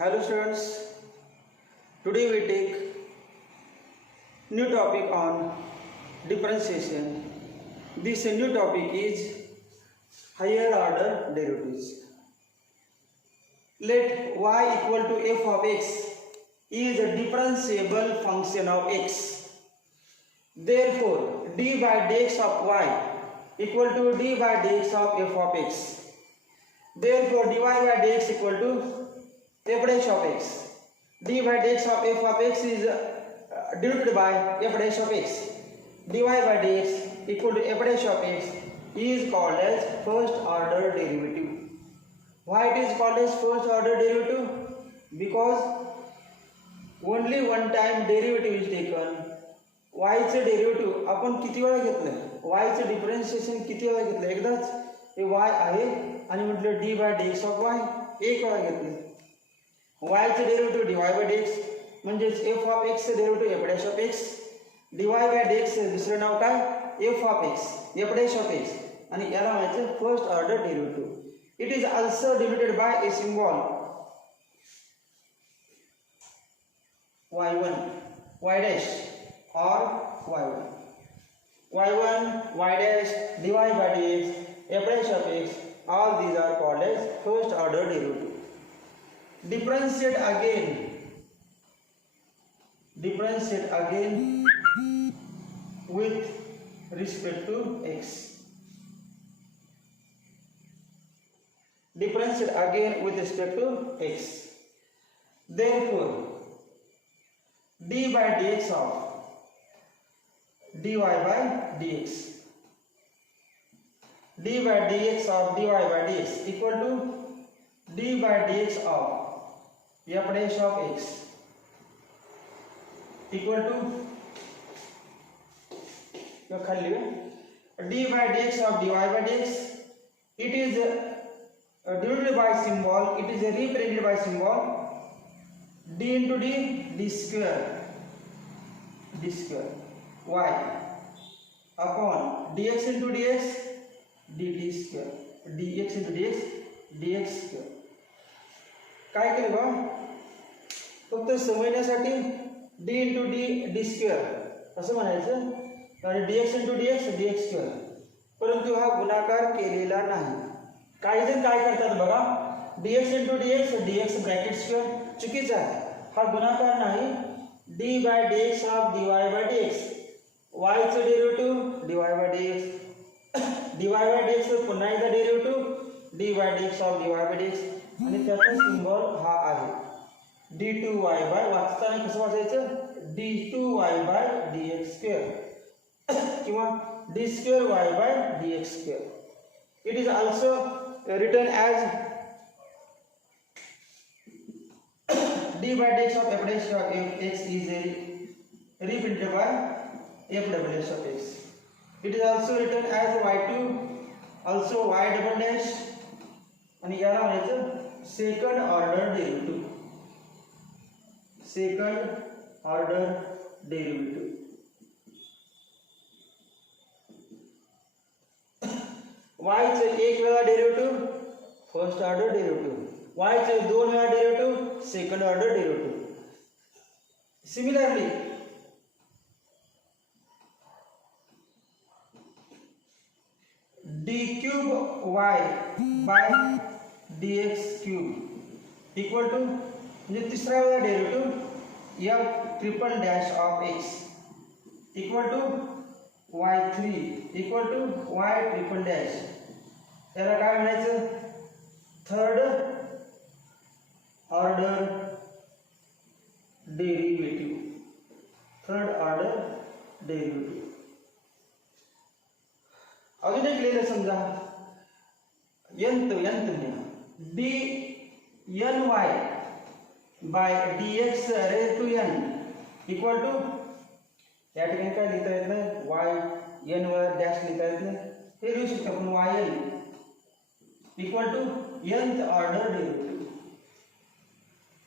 Hello students, today we take new topic on differentiation. This new topic is higher order derivatives. Let y equal to f of x is a differentiable function of x. Therefore, d by dx of y equal to d by dx of f of x. Therefore, dy by dx equal to f dash of x. d by dx of f of x is divided by f dash of x. dy by dx equal to f dash of x is called as first order derivative. Why it is called as first order derivative? Because only one time derivative is taken. y चे derivative आपण किती वेळा घेतले? y चे differentiation किती वेळा घेतले? एकदाच. हे y आहे आणि म्हटलं d by dx of y एक वेळा घेतले. y चे डेरिव्हेटिव्ह dy by dx म्हणजे f of x चे derivative f dash of x. dy by dx चे दुसरे नाव काय? f of x, f dash of x आणि याला म्हणायचं first order derivative. It is also denoted by a symbol y1, y dash or y1. y1, y dash, dy by dx, f dash of x, all these are called as first order derivative. Differentiate again with respect to x. Differentiate again with respect to x. Therefore, d by dx of dy by dx, d by dx of dy by dx equal to d by dx of f dash of x equal to d by dx of dy by dx. It is denoted by symbol, it is represented by symbol d into d square y upon dx into dx dt square, dx into dx square. काय केलं बा? फक्त समजण्यासाठी d into d square असं म्हणायचं आणि dx into dx square, परंतु हा गुणाकार केलेला नाही. काही जण काय करतात बघा, dx into dx bracket square चुकीचा आहे. हा गुणाकार नाही. d by dx of dy by dx, y चे derivative dy by dx, dy by dx पुन्हा एकदा derivative d by dx of dy by dx आणि त्याचा सिंबल हा आहे d2y by, वाचताना कसं वाचायचं? d2y by dx स्क्वेअर किंवा d square y by dx square. It is also written as d by dx of f dash of x is reprinted by f double dash of x. It is also written as y2, also y double dash आणि याला म्हणायचं second order derivative. Second order derivative. y चे एक वेळा derivative first order derivative, y चे दोन वेळा derivative second order derivative. Similarly d cube y by dx cube equal to म्हणजे तिसरा वेळा derivative f triple dash of x equal to y3 equal to y triple dash. याला काय म्हणायचं? Third order derivative. Third order derivative. अजून एक लिहिलं समजा d ny by dx raised to n equal to, या ठिकाणी काय लिहिता येत नाही, y n वर डॅश लिहिता येत नाही, हे लिहू शकतो आपण yn equal to nth order derivative.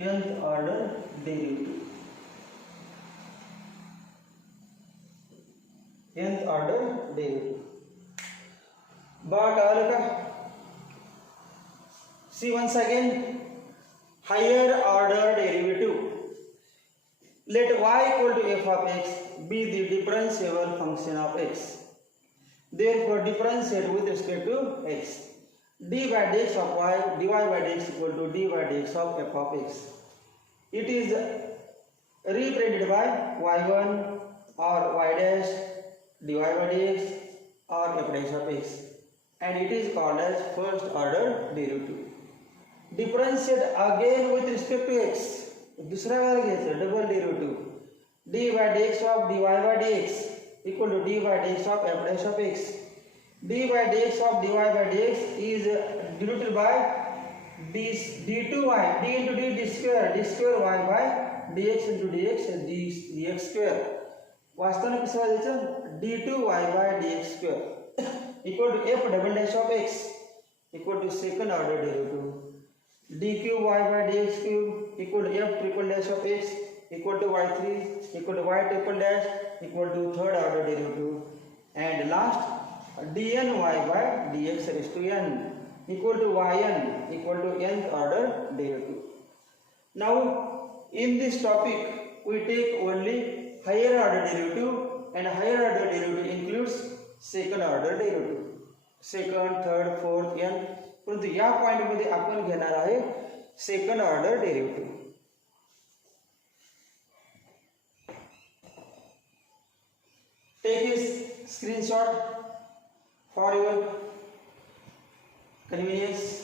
nth order derivative, nth order derivative. बघा कळलं का? See once again, higher order derivative. Let y equal to f of x be the differentiable function of x. Therefore, differentiate with respect to x. D by dx of y, dy by dx equal to d by dx of f of x. It is represented by y1 or y dash dy by dx or f dash of x, and it is called as first order derivative. Differentiate again with respect to x. दूसरा वाला घ्यायचं double derivative d by dx of dy by dx equal to d by dx of f dash of x. d by dx of dy by dx is denoted by d2y, d into d square y by dx into dx dx square. वास्तव में किस वाला d2y by dx square equal to f double dash of x equal to second order derivative. d cube y by dx cube equal to f triple dash of x equal to y3 equal to y triple dash equal to third order derivative, and last dn y by dx raised to n equal to yn equal to nth order derivative. Now in this topic we take only higher order derivative, and higher order derivative includes second order derivative, second, third, fourth, n. परंतु या point मध्ये आपण घेणार आहे second order derivative. Take a screenshot for your convenience.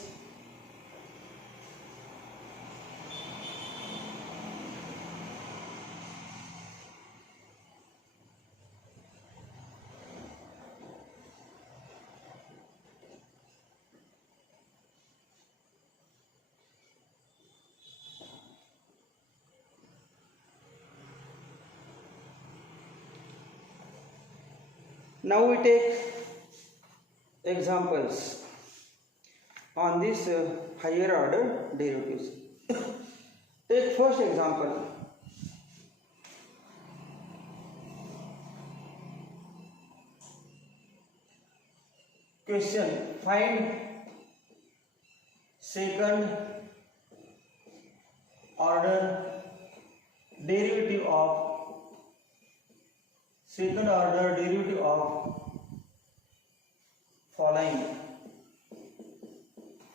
Now we take examples on this higher order derivatives. Take first example. Question: find second order derivative of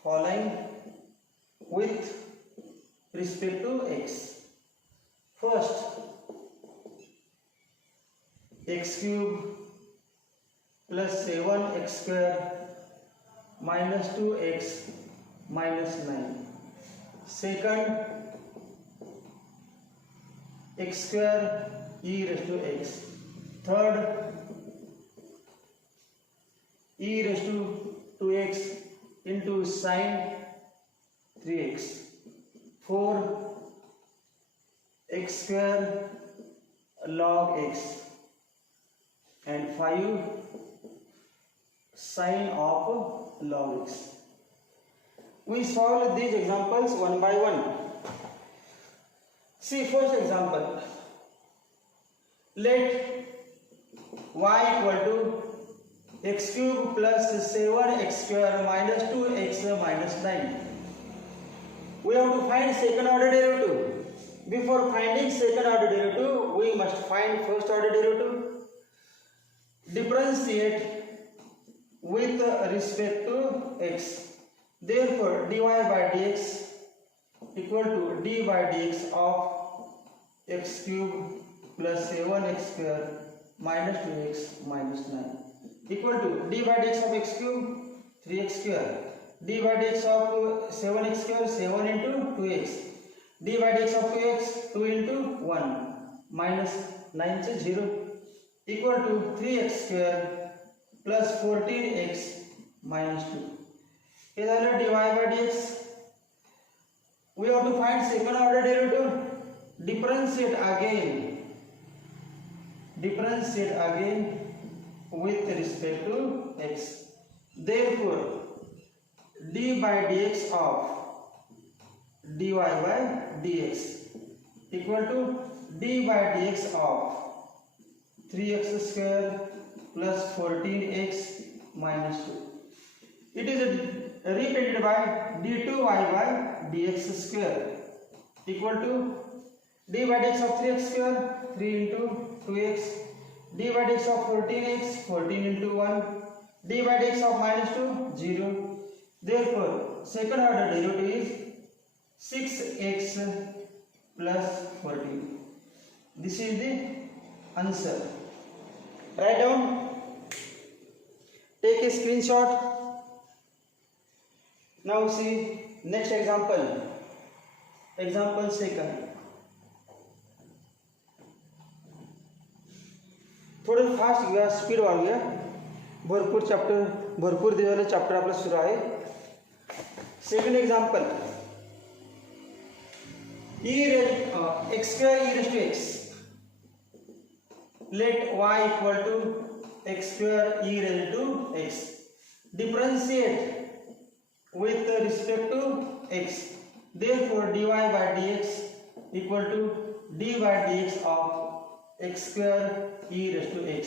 following with respect to x. First, x cube plus 7x square minus 2x minus 9. Second, x square e raised to x. Third, e raised to 2x into sine 3x. 4, x square log x, and 5, sine of log x. We solve these examples one by one. See first example. Let y equal to x cube plus 7x square minus 2x minus 9. We have to find second order derivative. Before finding second order derivative, we must find first order derivative. Differentiate with respect to x. Therefore, dy by dx equal to d by dx of x cube plus 7x square minus 2x minus 9 equal to d by dx of x cube 3x square, d by dx of 7x square 7 into 2x, d by dx of 2x 2 into 1 minus 9 to 0 equal to 3x square plus 14x minus 2. Here is dy by dx. We have to find second order derivative. Differentiate again with respect to x. Therefore, d by dx of dy by dx equal to d by dx of 3x square plus 14x minus 2. It is represented by d2y by dx square equal to d by dx of 3x square 3 into 2x, d by dx of 14x 14 into 1, d by dx of minus 2 0. Therefore second order derivative is 6x plus 14. This is the answer. Write down, take a screenshot. Now see next example. Example second. थोडं fast घेऊया, speed वाढवूया. भरपूर दिलेलं chapter आपलं सुरू आहे. Second example, x square e raised to x. Let y equal to x square e raised to x. Differentiate with respect to x. Therefore dy by dx equal to d by dx of x square e raised to x.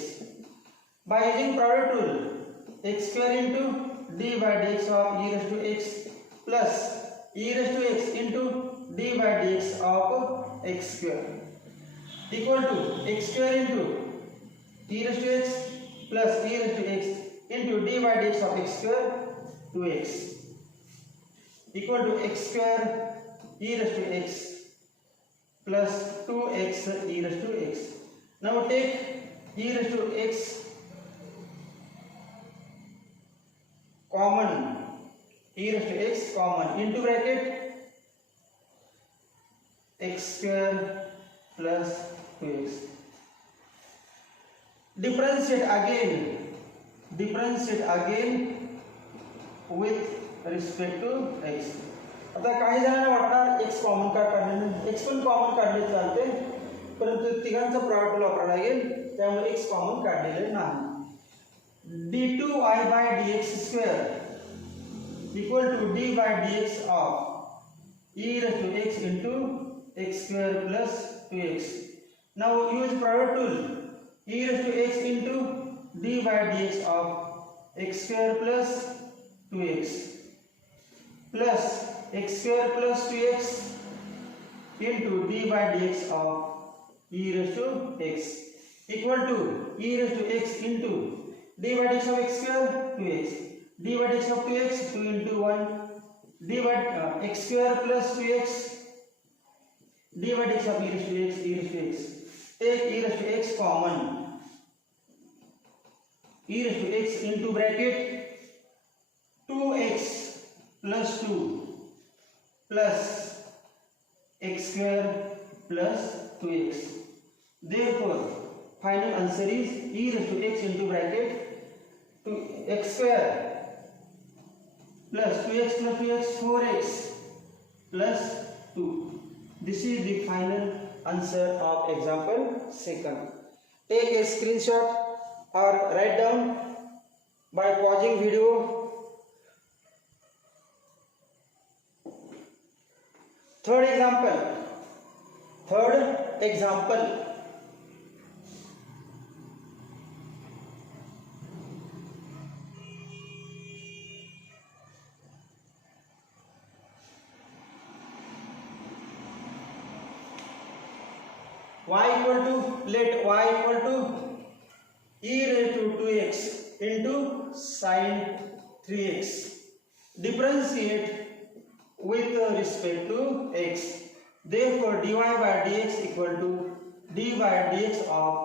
By using product rule, x square into d by dx of e raised to x plus e raised to x into d by dx of x square equal to x square into e raised to x plus e raised to x into d by dx of x square to x equal to x square e raised to x plus 2x e raised to x. Now take e raised to x common, e raised to x common into bracket x square plus 2x. Differentiate again with respect to x. आता काही जणांना वाटणार x common का काढले, x पण common काढले चालते, परंतु तिघांचा प्रॉडक्ट वापरायला लागेल, त्यामुळे x कॉमन काढलेले नाही. d2y by dx square equal to d by dx of e raised to x into x square plus 2x. Now use product rule, e raised to x into d by dx of x square plus 2x plus x square plus 2x into d by dx of e raised to x equal to e raised to x into d by dx of x square 2x, d by dx of 2x 2 into 1, d by x square plus 2x, d by dx of e raised to x, e raised to x. Take e raised to x common, e raised to x into bracket 2x plus 2 plus x square plus 2x. Therefore final answer is e raised to x into bracket to x square plus 2x plus 2x 4x plus 2. This is the final answer of example second. Take a screenshot or write down by pausing video. Third example, let y equal to e raised to 2x into sin 3x. Differentiate with respect to x. Therefore dy by dx equal to d by dx of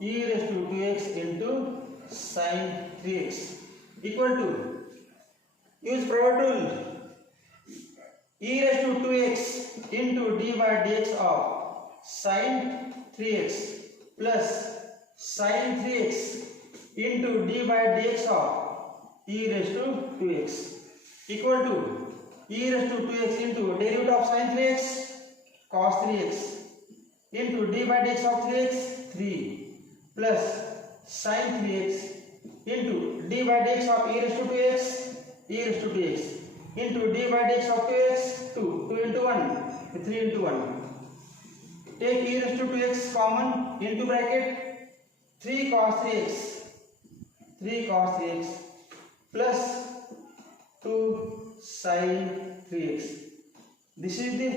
e raised to 2x into sin 3x equal to, use product rule, e raised to 2x into d by dx of sin 3x plus sin 3x into d by dx of e raised to 2x equal to e raised to 2x into derivative of sin 3x cos 3x into d by dx of 3x 3 plus sin 3x into d by dx of e raised to 2x into d by dx of 2x 2 into 1 3 into 1. Take e raised to 2x common into bracket 3 cos 3x plus 2 sin 3x. This is the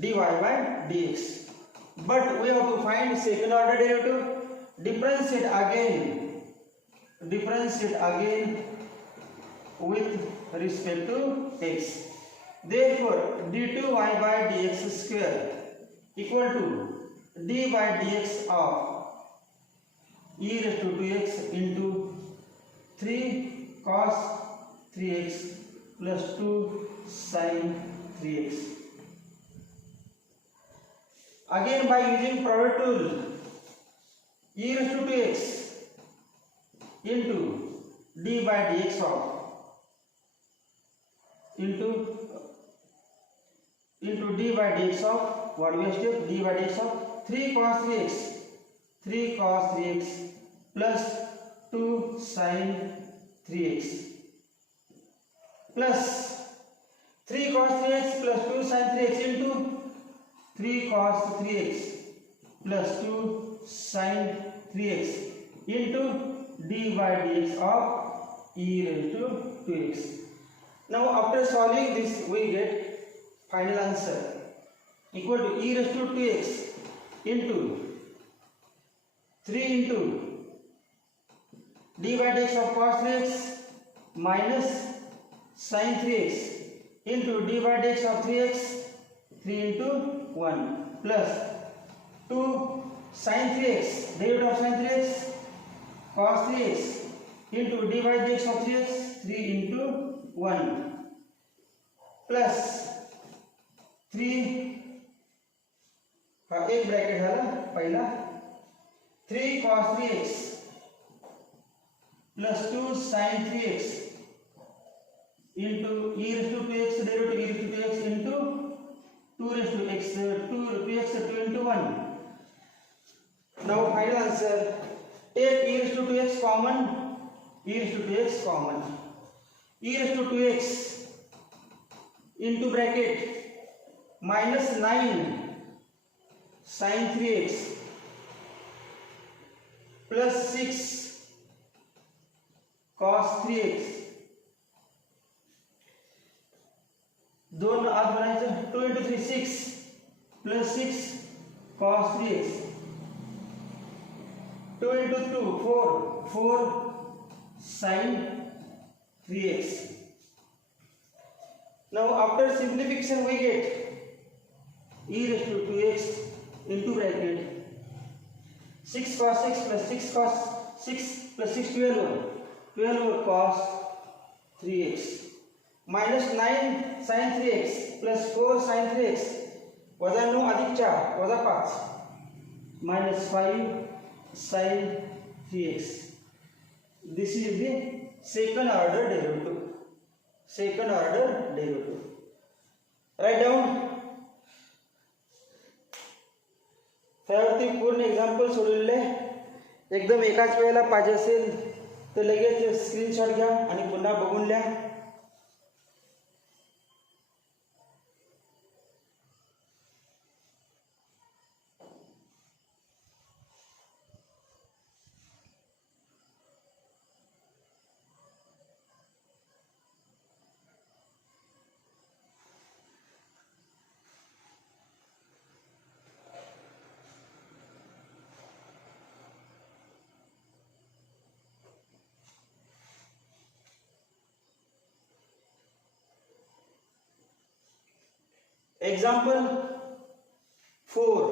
dy by dx. But we have to find second order derivative. Differentiate again with respect to x. Therefore, d2y by dx square equal to d by dx of e raised to 2x into 3 cos 3x plus 2 sin 3x. Again by using product rule, e raised to 2x into d by dx of into d by dx of what we have said, d by dx of 3 cos 3x plus 2 sin 3x plus 3 cos 3x plus 2 sin 3x into 3 cos 3x plus 2 sin 3x into d by dx of e raised to 2x. Now after solving this we get final answer equal to e raised to 2x into 3 into d by dx of cos 3x minus sin 3x into d by dx of 3x 3 into 1 plus 2 sin 3x derivative of sin 3x cos 3x into d by dx of 3x 3 into 1 plus 3 का एक bracket झाला पहिला 3 cos 3x plus 2 sin 3x into e raised to 2x derivative e raised to 2x into 2 raised to x 2x 2 into 1. Now final answer, take e raised to 2x common, e raised to 2x common, e raised to 2x into bracket minus 9 sin 3x plus 6 cos 3x दोनों आठ बनायचं 2 into 3 6 plus 6 cos 3x 2 into 2 4 sin 3x. Now after simplification we get e raised to 2x into bracket 6 cos 6 plus 6 cos 6 plus 6 12 cos 3x minus 9 sin 3x plus 4 sin 3x वजा 9 अधिक 4 वजा 5 minus 5 sin 3x. This is the second order derivative. Write down. त्यावरती पूर्ण example सोडवलेले एकदम एकाच वेळेला पाहिजे असेल तर लगेच स्क्रीनशॉट घ्या आणि पुन्हा बघून लिहा. Example 4.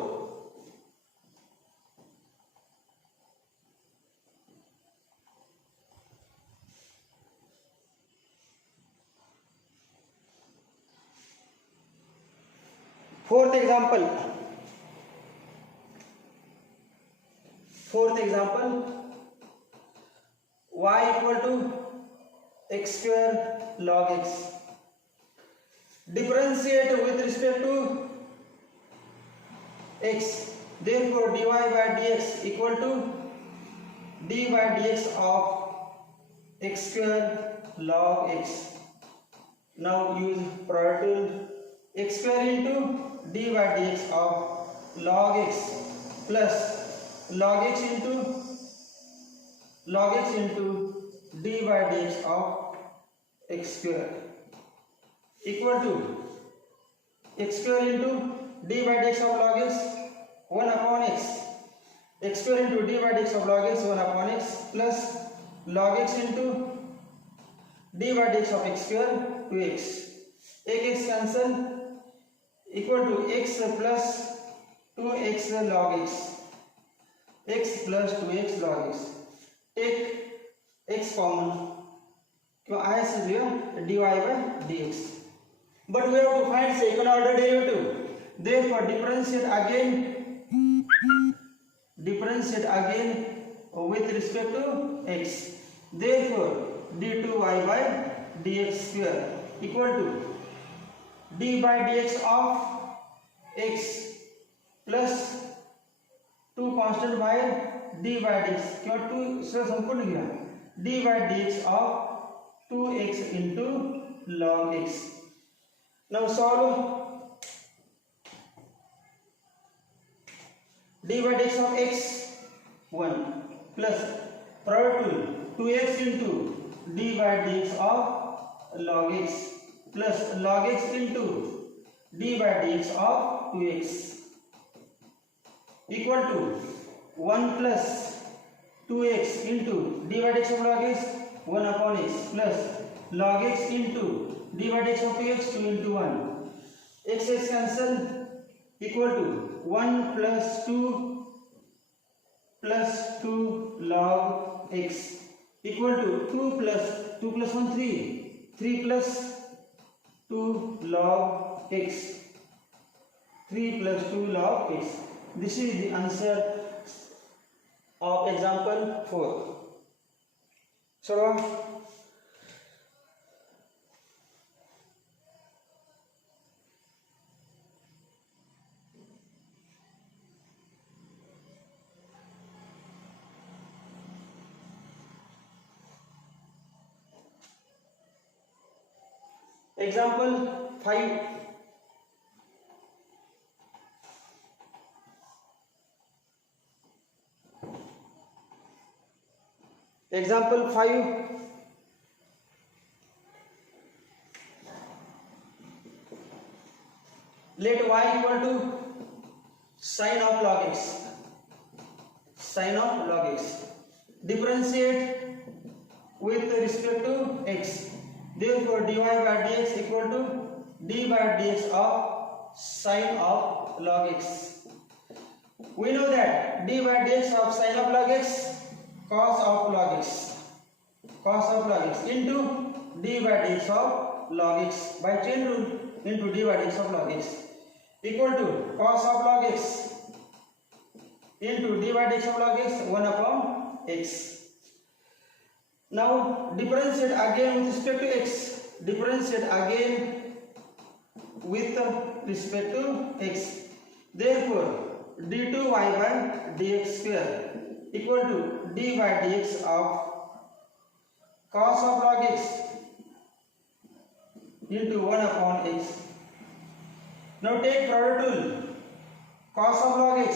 Fourth example. Y equal to x square log x. Differentiate with respect to x. Therefore, dy by dx equal to d by dx of x square log x. Now use product rule. X square into d by dx of log x plus log x into d by dx of x square. equal to x square into d by dx of log x 1 upon x. X square into d by dx of log x 1 upon x plus log x into d by dx of x square 2x. X cancel, equal to x plus 2x log x. X plus 2x log x. Take x common. क्यों I से लिया dy by dx. But we have to find second order derivative. Therefore differentiate again with respect to x. Therefore d2y by dx square equal to d by dx of x plus 2 constant by d by dx. क्यों 2 से संपूर्ण गया d by dx of 2x into log x. Now solve d by dx of x 1 plus product rule 2x into d by dx of log x plus log x into d by dx of 2x equal to 1 plus 2x into d by dx of log x 1 upon x plus log x into d by dx of 2x 2 into 1. X cancel, equal to 1 plus 2 log x equal to 2 plus 1 3 plus 2 log x 3 plus 2 log x. This is the answer of example 4. So example 5. Example 5. Let y equal to sine of log x. Sine of log x. Differentiate with respect to x. Therefore dy by dx equal to d by dx of sine of log x. We know that d by dx of sine of log x cos of log x. Cos of log x into d by dx of log x by chain rule into d by dx of log x equal to cos of log x into d by dx of log x 1 upon x. Now differentiate again with respect to x. Differentiate again with respect to x. Therefore d2y by dx square equal to d by dx of cos of log x into 1 upon x. Now take product rule. Cos of log x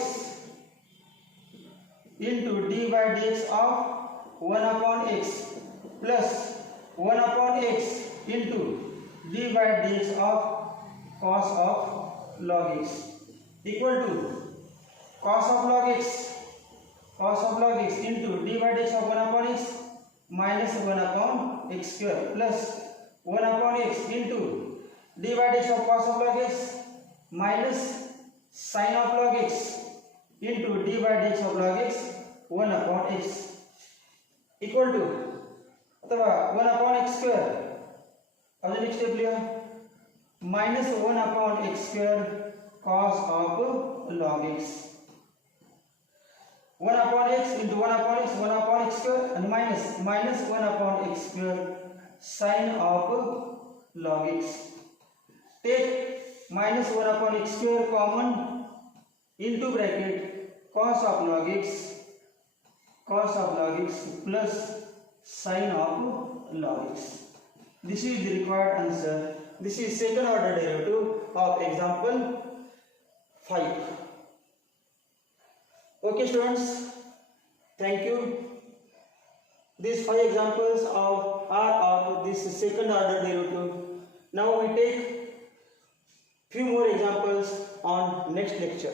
into d by dx of 1 upon x plus 1 upon x into d by dx of cos of log x equal to cos of log x into d by dx of 1 upon x minus 1 upon x square plus 1 upon x into d by dx of cos of log x minus sin of log x into d by dx of log x 1 upon x equal to अथवा 1 upon x square. अब जो next step लिया minus 1 upon x square cos of log x. 1 upon x into 1 upon x 1 upon x square and minus 1 upon x square sin of log x. Take minus 1 upon x square common into bracket cos of log x plus sin of log x. This is the required answer. This is second order derivative of example 5. Okay students, thank you. These 5 examples are of this second order derivative. Now we take Few more examples on next lecture.